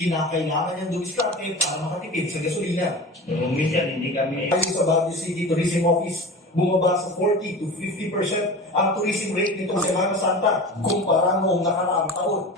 Kinakailangan niyang dumiskarte para makatipid sa gasolina. Minsan hindi kami. Ayon sa Baguio City Tourism Office, bumaba sa 40 to 50% ang tourism rate nitong Semana Santa kumpara noong nakaraang taon.